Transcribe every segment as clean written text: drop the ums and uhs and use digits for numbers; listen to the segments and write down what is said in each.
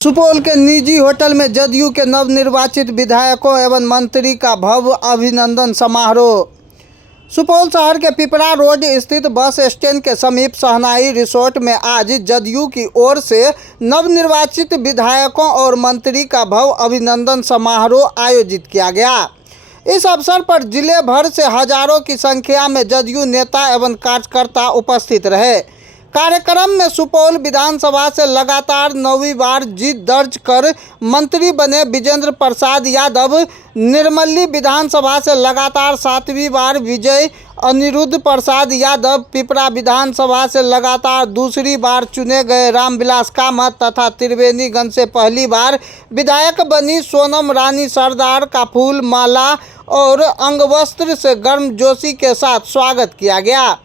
सुपौल के निजी होटल में जदयू के नवनिर्वाचित विधायकों एवं मंत्री का भव्य अभिनंदन समारोह। सुपौल शहर के पिपरा रोड स्थित बस स्टैंड के समीप शहनाई रिसोर्ट में आज जदयू की ओर से नवनिर्वाचित विधायकों और मंत्री का भव्य अभिनंदन समारोह आयोजित किया गया। इस अवसर पर जिले भर से हजारों की संख्या में जदयू नेता एवं कार्यकर्ता उपस्थित रहे। कार्यक्रम में सुपौल विधानसभा से लगातार 9वीं बार जीत दर्ज कर मंत्री बने विजेंद्र प्रसाद यादव, निर्मली विधानसभा से लगातार 7वीं बार विजय अनिरुद्ध प्रसाद यादव, पिपरा विधानसभा से लगातार दूसरी बार चुने गए रामविलास कामत तथा त्रिवेणीगंज से पहली बार विधायक बनी सोनम रानी सरदार का फूल माला और अंगवस्त्र से गर्मजोशी के साथ स्वागत किया गया।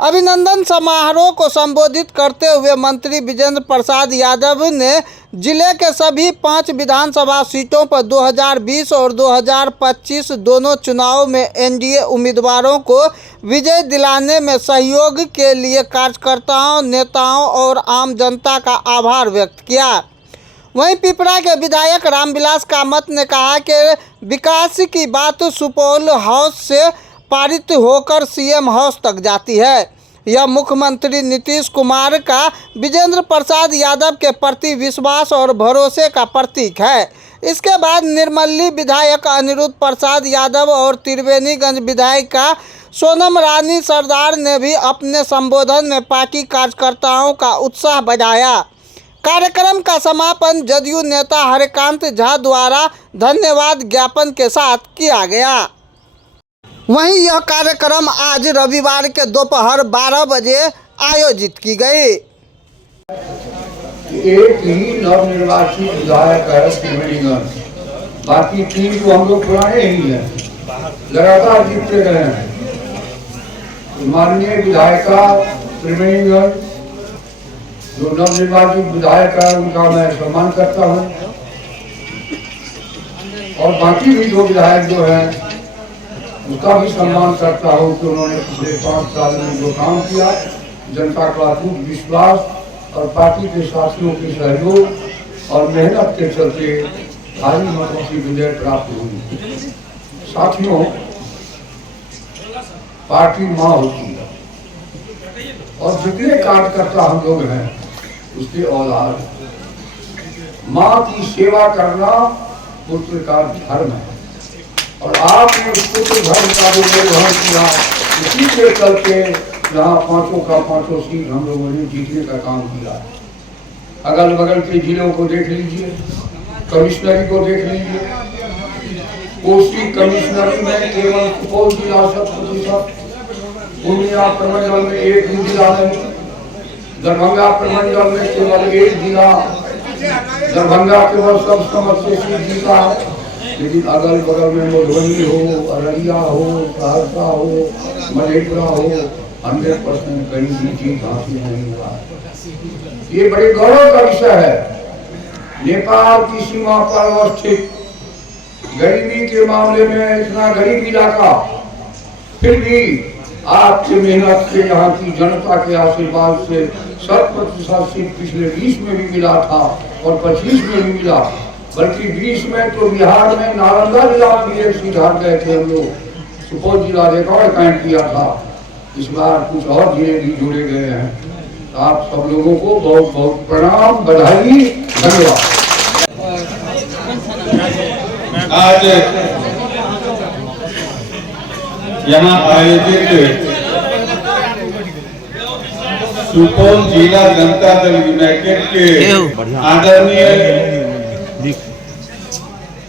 अभिनंदन समारोह को संबोधित करते हुए मंत्री विजेंद्र प्रसाद यादव ने जिले के सभी 5 विधानसभा सीटों पर 2020 और 2025 दोनों चुनावों में एनडीए उम्मीदवारों को विजय दिलाने में सहयोग के लिए कार्यकर्ताओं, नेताओं और आम जनता का आभार व्यक्त किया। वहीं पिपरा के विधायक रामविलास कामत ने कहा कि विकास की बात सुपौल हाउस से पारित होकर सीएम हाउस तक जाती है। यह मुख्यमंत्री नीतीश कुमार का विजेंद्र प्रसाद यादव के प्रति विश्वास और भरोसे का प्रतीक है। इसके बाद निर्मली विधायक अनिरुद्ध प्रसाद यादव और त्रिवेणीगंज विधायिका सोनम रानी सरदार ने भी अपने संबोधन में पार्टी कार्यकर्ताओं का उत्साह बढ़ाया। कार्यक्रम का समापन जदयू नेता हरिकांत झा द्वारा धन्यवाद ज्ञापन के साथ किया गया। वहीं यह कार्यक्रम आज रविवार के दोपहर 12 बजे आयोजित की गई। एक ही नवनिर्वाचित विधायक है त्रिवेणीगंज, बाकी 3 तो हम लोग पुराने ही हैं, लगातार जीतते गए हैं। माननीय विधायिका त्रिवेणीगंज जो नवनिर्वाचित विधायक है उनका मैं सम्मान करता हूँ और बाकी भी 2 विधायक जो हैं उसका भी सम्मान करता हूँ कि उन्होंने पिछले 5 साल में जो काम किया, जनता का अटूट विश्वास और पार्टी के साथियों के सहयोग और मेहनत के चलते भारी मतों की विजय प्राप्त हुई। साथियों, पार्टी माँ होती है और जितने कार्यकर्ता हम लोग हैं उसके औलाद। माँ की सेवा करना पुत्र का धर्म है और आपने उस पुत्र धर्म का जो निर्वहन किया, उसी के चलते यहाँ 5 का 5 सीट हम लोगों ने जीतने का काम किया। अगल बगल के जिलों को देख लीजिए, कमिश्नरी को देख लीजिए, कोसी कमिश्नरी में केवल सुपौल जिला 100%, पूर्णिया प्रमंडल में 1 जिला नहीं, दरभंगा प्रमंडल में केवल 1 जिला, दरभंगा केवल सब समझ से जीता। लेकिन अगल बगल में मधुबनी हो, अररिया हो, सहरसा हो, मधेपुरा हो, 100% कहीं भी जीत हासिल नहीं हुआ। ये बड़े गौरव का विषय है। नेपाल की सीमा पर अवस्थित, गरीबी के मामले में इतना गरीब इलाका, फिर भी आपकी मेहनत से यहाँ की जनता के आशीर्वाद से 100% सीट पिछले 20 में भी मिला था और 25 में भी मिला, बल्कि 20 में तो बिहार में नालंदा जिला में एक सीट हार गए थे हम लोग। सुपौल जिला रिकॉर्ड कायम किया था। इस बार कुछ और जिले भी जोड़े गए हैं। आप सब लोगों को बहुत बहुत प्रणाम, बधाई, धन्यवाद। आज यहाँ आयोजित सुपौल जिला जनता दल यूनाइटेड के आदरणीय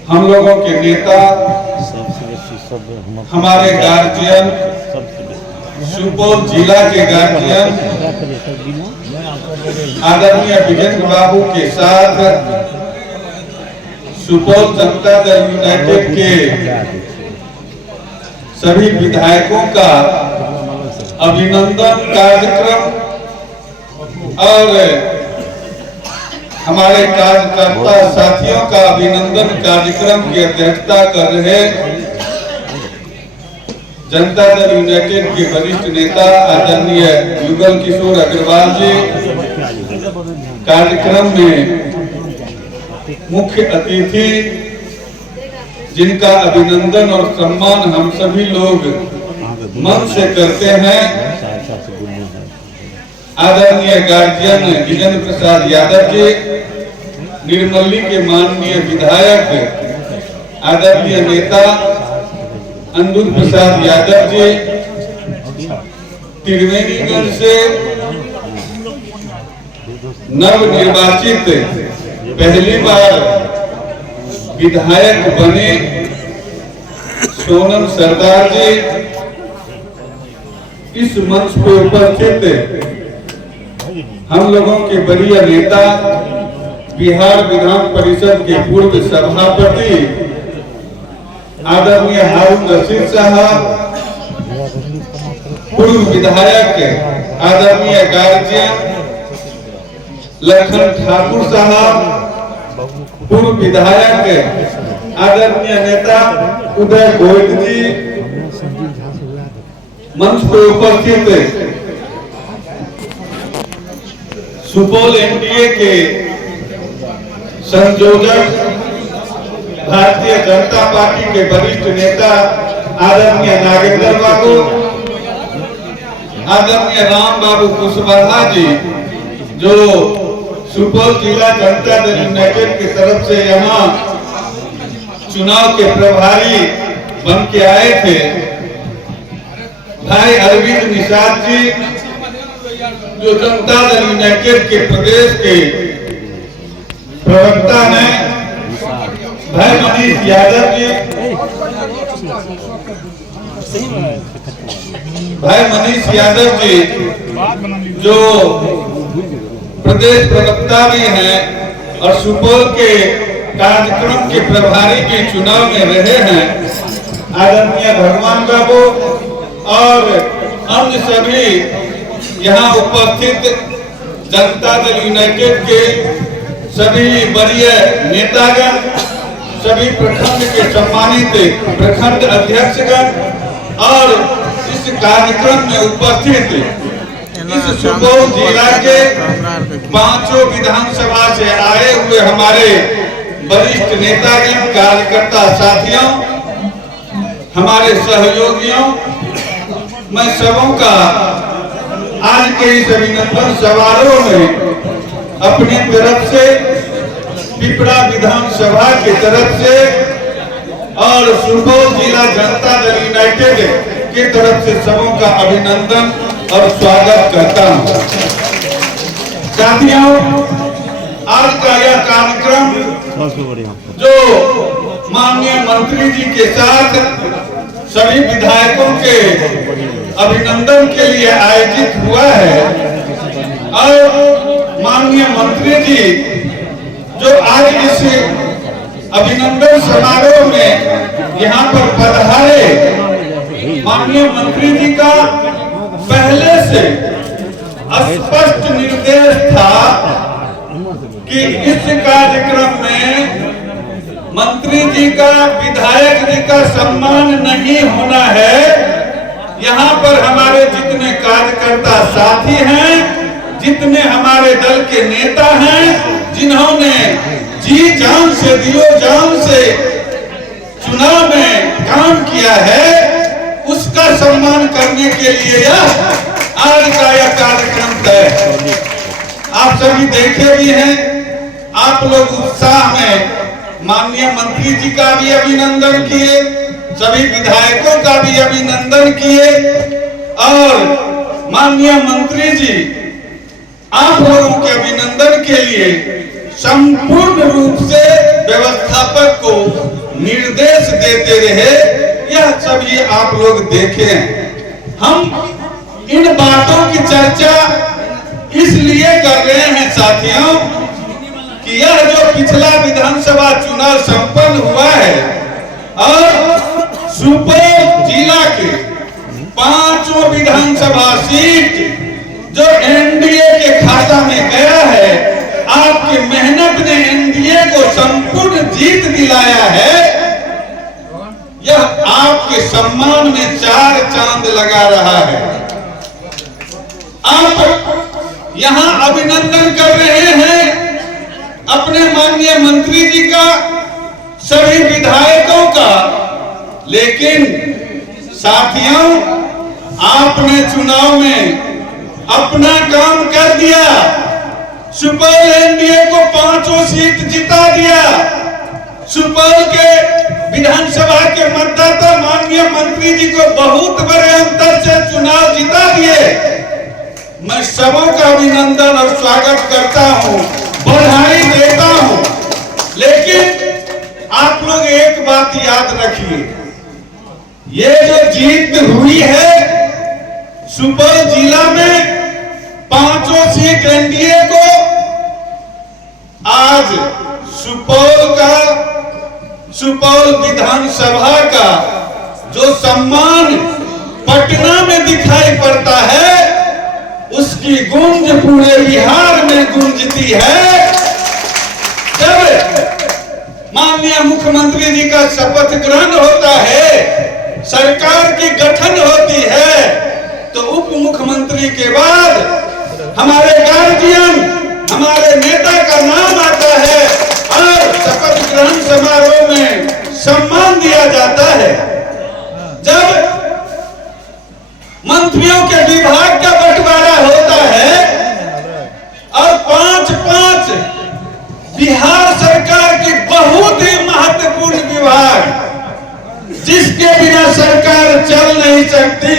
हम लोगों के नेता, हमारे गार्जियन, सुपौल जिला के गार्जियन आदरणीय विजेंद्र बाबू के साथ सुपौल जनता दल यूनाइटेड के सभी विधायकों का अभिनंदन कार्यक्रम और हमारे कार्यकर्ता साथियों का अभिनंदन कार्यक्रम की अध्यक्षता कर रहे जनता दल यूनाइटेड के वरिष्ठ नेता आदरणीय युगल किशोर अग्रवाल जी कार्यक्रम में मुख्य अतिथि जिनका अभिनंदन और सम्मान हम सभी लोग मन से करते हैं, आदरणीय गार्जियन विजेंद्र प्रसाद यादव जी, निर्मली के माननीय विधायक आदरणीय नेता अंदुल प्रसाद यादव जी, त्रिवेणीगंज से नव निर्वाचित पहली बार विधायक बने सोनम सरदार जी, इस मंच पे उपस्थित हम लोगों के वरीय नेता बिहार विधान परिषद के पूर्व सभापति आदरणीय हारून रशीद साहब, पूर्व विधायक आदरणीय गार्जियन लखन ठाकुर साहब, पूर्व विधायक आदरणीय नेता उदय गोयल जी, मंच पर उपस्थित सुपौल एनडीए के संयोजक भारतीय जनता पार्टी के वरिष्ठ नेता आदरणीय नागेंद्र बाबू, आदरणीय राम बाबू कुशवाहा जी, जो सुपौल जिला जनता दल यूनाइटेड की तरफ से यहाँ चुनाव के प्रभारी बन के आए थे, भाई अरविंद निषाद जी, जो जनता दल यूनाइटेड के प्रदेश के प्रवक्ता हैं, भाई मनीष यादव जी, भाई मनीष यादव जी जो प्रदेश प्रवक्ता भी हैं और सुपौल के कार्यक्रम के प्रभारी के चुनाव में रहे हैं, आदरणीय भगवान बाबू और अन्य सभी यहाँ उपस्थित जनता दल यूनाइटेड के सभी वरीय नेतागण, सभी प्रखंड के सम्मानित प्रखंड अध्यक्षगण और इस कार्यक्रम में उपस्थित इस सुपौल जिला के 5 विधानसभा से आए हुए हमारे वरिष्ठ नेतागण, कार्यकर्ता साथियों, हमारे सहयोगियों, मैं सबों का आज के इस अभिनंदन समारोह में अपनी तरफ से, पिपरा विधानसभा की तरफ से और सुपौल जिला जनता दल यूनाइटेड की तरफ से सबों का अभिनंदन और स्वागत करता हूं। साथियों, आज का यह कार्यक्रम जो माननीय मंत्री जी के साथ सभी विधायकों के अभिनंदन के लिए आयोजित हुआ है और माननीय मंत्री जी जो आज इस अभिनंदन समारोह में यहाँ पर पधारे, माननीय मंत्री जी का पहले से स्पष्ट निर्देश था कि इस कार्यक्रम में मंत्री जी का, विधायक जी का सम्मान नहीं होना है। यहाँ पर हमारे जितने कार्यकर्ता साथी हैं, जितने हमारे दल के नेता हैं, जिन्होंने जी जान से, दिलो जान से चुनाव में काम किया है, उसका सम्मान करने के लिए यह आज का यह कार्यक्रम है। आप सभी देखे भी हैं, आप लोग उत्साह में माननीय मंत्री जी का भी अभिनंदन किए, सभी विधायकों का भी अभिनंदन किए और माननीय मंत्री जी आप लोगों के अभिनंदन के लिए संपूर्ण रूप से व्यवस्थापक को निर्देश देते रहे। यह सब ये आप लोग देखे हैं। हम इन बातों की चर्चा इसलिए कर रहे हैं साथियों कि यह जो पिछला विधानसभा चुनाव संपन्न हुआ है और सुपौल जिला के 5 विधानसभा सीट जो एनडीए के खाता में गया है, आपकी मेहनत ने एनडीए को संपूर्ण जीत दिलाया है। यह आपके सम्मान में 4 चांद लगा रहा है। आप यहाँ अभिनंदन कर रहे हैं अपने माननीय मंत्री जी का, सभी विधायकों का। लेकिन साथियों, आपने चुनाव में अपना काम कर दिया। सुपौल एनडीए को 5 सीट जिता दिया। सुपौल के विधानसभा के मतदाता माननीय मंत्री जी को बहुत बड़े अंतर से चुनाव जिता दिए। मैं सबों का अभिनंदन और स्वागत करता हूं, बधाई देता हूं। लेकिन आप लोग एक बात याद रखिए, ये जो जीत हुई है सुपौल जिला में 5 सीट एनडीए को, आज सुपौल विधानसभा का जो सम्मान पटना में दिखाई पड़ता है, उसकी गूंज पूरे बिहार में गूंजती है। जब माननीय मुख्यमंत्री जी का शपथ ग्रहण होता है, सरकार की गठन होती है, तो उप मुख्यमंत्री के बाद हमारे गार्जियन, हमारे नेता का नाम आता है और शपथ ग्रहण समारोह में सम्मान दिया जाता है। जब मंत्रियों के विभाग का बंटवारा होता है और 5-5 बिहार सरकार की बहुत ही महत्वपूर्ण विभाग, जिसके बिना सरकार चल नहीं सकती,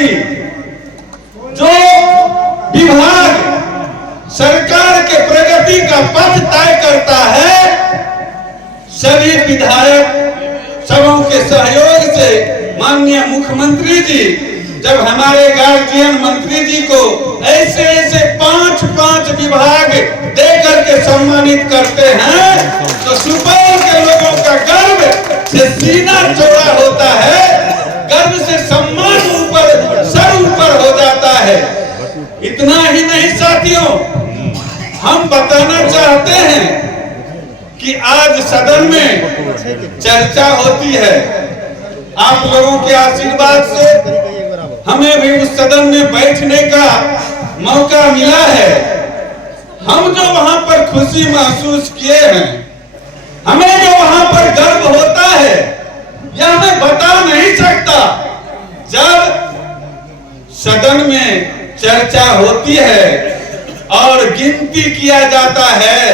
जो विभाग सरकार के प्रगति का पथ तय करता है, सभी विधायक सबों के सहयोग से माननीय मुख्यमंत्री जी जब हमारे गार्जियन मंत्री जी को ऐसे 5-5 विभाग दे करके सम्मानित करते हैं, तो सुपौल के लोगों का गर्व से सीना चौड़ा होता है, गर्व से सम्मान सर ऊपर हो जाता है। इतना ही नहीं साथियों, हम बताना चाहते हैं कि आज सदन में चर्चा होती है। आप लोगों के आशीर्वाद से हमें भी उस सदन में बैठने का मौका मिला है। हम जो वहां पर खुशी महसूस किए हैं, हमें जो वहां पर गर्व होता है, यह मैं बता नहीं सकता। जब सदन में चर्चा होती है और गिनती किया जाता है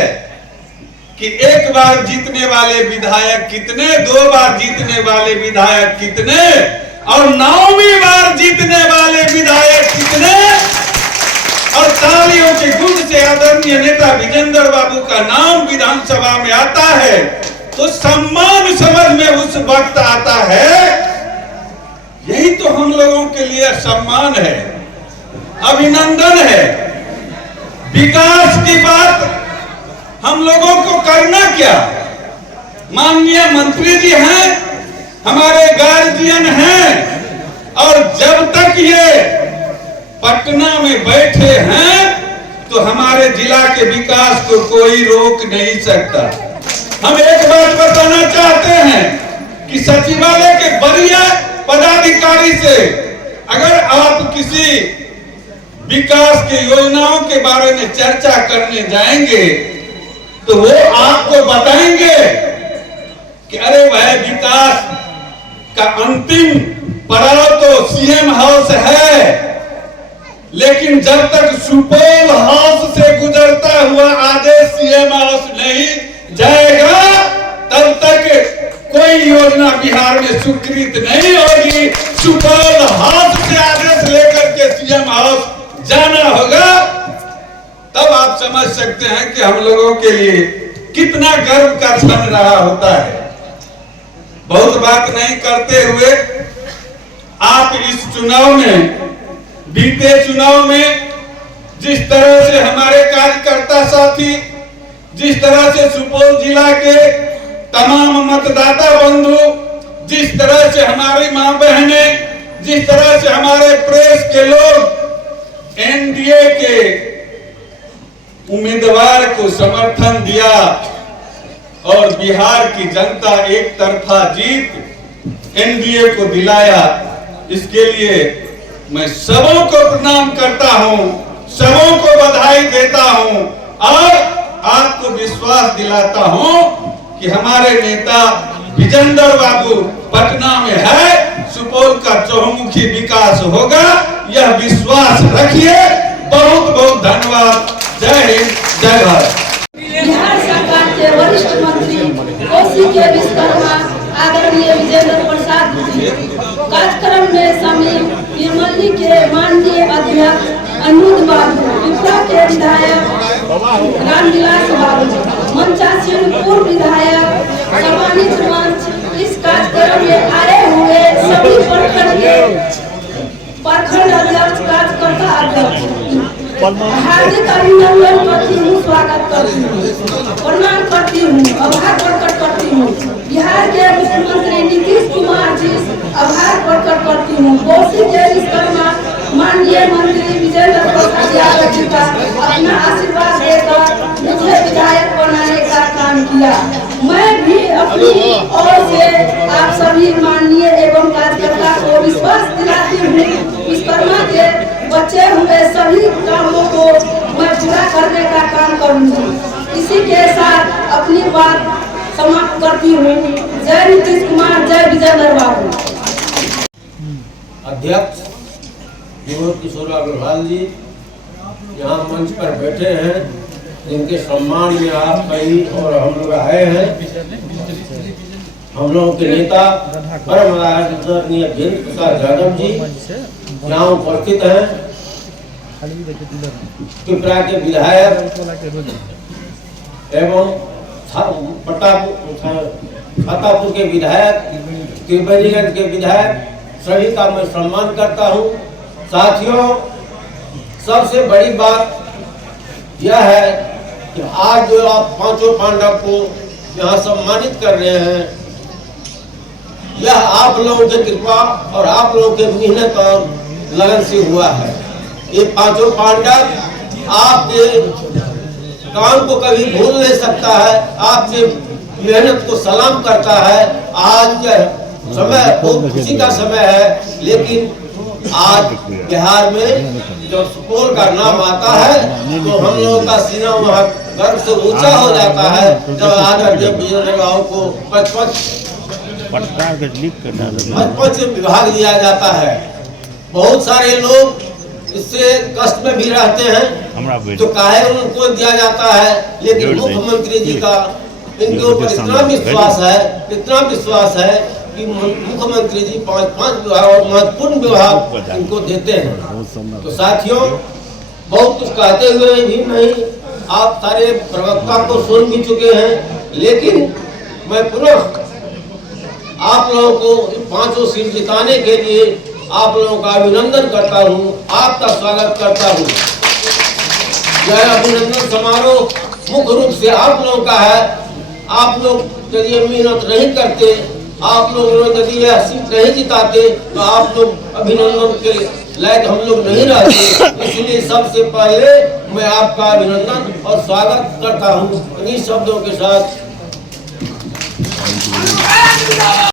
कि एक बार जीतने वाले विधायक कितने, 2 बार जीतने वाले विधायक कितने और 9वीं बार जीतने वाले विधायक कितने, और तालियों के गूंज से आदरणीय नेता विजेंद्र बाबू का नाम विधानसभा में आता है, तो सम्मान समझ में उस वक्त आता है। यही तो हम लोगों के लिए सम्मान है, अभिनंदन है। विकास की बात हम लोगों को करना क्या? माननीय मंत्री जी हैं, हमारे गार्जियन हैं, और जब तक ये पटना में बैठे हैं तो हमारे जिला के विकास को कोई रोक नहीं सकता। हम एक बात बताना चाहते हैं कि सचिवालय के वरीय पदाधिकारी से अगर आप किसी विकास के योजनाओं के बारे में चर्चा करने जाएंगे तो वो आपको बताएंगे कि अरे वह विकास का अंतिम पड़ाव तो सीएम हाउस है, लेकिन जब तक सुपौल हाउस से गुजरता हुआ आदेश सीएम हाउस नहीं जाएगा, तब तक कोई योजना बिहार में स्वीकृत नहीं होगी। सुपौल हाउस से आदेश लेकर के सीएम हाउस जाना होगा, तब आप समझ सकते हैं कि हम लोगों के लिए कितना गर्व का क्षण रहा होता है। बहुत बात नहीं करते हुए आप इस चुनाव में, बीते चुनाव में जिस तरह से हमारे कार्यकर्ता साथी, जिस तरह से सुपौल जिला के तमाम मतदाता बंधु, जिस तरह से हमारी मां बहनें, जिस तरह से हमारे प्रेस के लोग एनडीए के उम्मीदवार को समर्थन दिया और बिहार की जनता एक तरफा जीत एनडीए को दिलाया, इसके लिए मैं सबों को प्रणाम करता हूं, सबों को बधाई देता हूं। और आपको विश्वास दिलाता हूं कि हमारे नेता विजेंद्र बाबू पटना में है, सुपौल का चहुमुखी विकास होगा, यह विश्वास रखिए। बहुत बहुत धन्यवाद। जय हिंद, जय भारत। बिहार सरकार के वरिष्ठ मंत्री कोसी के विश्वकर्मा आदरणीय विजेंद्र प्रसाद जी कार्यक्रम में शामिल निर्मली के माननीय अध्यक्ष अनूद बाबू, पिपरा के विधायक रामविलास बाबू, मंचासीन पूर्व विधायक सम्मानित मंच, इस कार्यक्रम में आए हुए सभी प्रखंड अध्यक्ष, कार्यकर्ता अध्यक्ष हार्दिक अभिनंदन करती हूँ, स्वागत करती हूँ, प्रणाम करती हूँ, आभार प्रकट करती हूँ। बिहार के मुख्यमंत्री नीतीश कुमार जी आभार प्रकट करती हूँ। कोसी के विश्वकर्मा माननीय मंत्री विजेंद्र प्रसाद यादव जी का अपना आशीर्वाद देकर मुझे विधायक बनाने का काम किया। मैं भी अपनी ओर से आप सभी माननीय एवं कार्यकर्ता को विश्वास दिलाती हूँ, विश्वकर्मा के बचे हुए सभी कामों को मैं पूरा करने का काम करूंगी। इसी के साथ अपनी बात समाप्त करती हूँ। जय नीतीश कुमार, जय विजेंद्र बाबू। अध्यक्ष विनोद किशोर अग्रवाल जी यहाँ मंच पर बैठे हैं, जिनके सम्मान में आप कई और हम लोग आए हैं। हम लोगों के नेता परम आदरणीय वीरेंद्र प्रसाद यादव जी यहाँ उपस्थित हैं, पिपरा के विधायक एवं छातापुर के विधायक, त्रिवेणीगंज के विधायक, सभी का मैं सम्मान करता हूँ। साथियों, सबसे बड़ी बात यह है कि आज जो आप पांचों पांडव को यहाँ सम्मानित कर रहे हैं, यह आप लोगों की कृपा और आप लोगों के मेहनत और लगन से हुआ है। ये पांचों पांडव आपके काम को कभी भूल नहीं सकता है, आपके मेहनत को सलाम करता है। आज समय बहुत खुशी का समय है, लेकिन आज बिहार में जब सुपौल का नाम आता है तो हम लोगों का सीना वहाँ गर्व से ऊंचा हो जाता है। जब आदरणीय विजेंद्र बाबू को 55 विभाग दिया जाता है। बहुत सारे लोग इससे कष्ट में भी रहते हैं, तो काहे उनको दिया जाता है, लेकिन मुख्यमंत्री जी का इनके ऊपर इतना विश्वास है कि मुख्यमंत्री जी 5 विभाग और महत्वपूर्ण विभाग इनको देते हैं। तो साथियों, बहुत कुछ कहते हुए भी नहीं, आप सारे प्रवक्ता को सुन भी चुके हैं, लेकिन मैं पुनः आप लोगों को 5 सीट जिताने के लिए आप लोगों का अभिनंदन करता हूँ, आपका स्वागत करता हूँ। यह अभिनंदन समारोह मुख्य रूप से आप लोगों का है। आप लोग यदि मेहनत नहीं करते, आप लोग यदि यह सीट नहीं जिताते, तो आप लोग अभिनंदन के लायक हम लोग नहीं रहते। इसलिए सबसे पहले मैं आपका अभिनंदन और स्वागत करता हूँ। इन्हीं शब्दों के साथ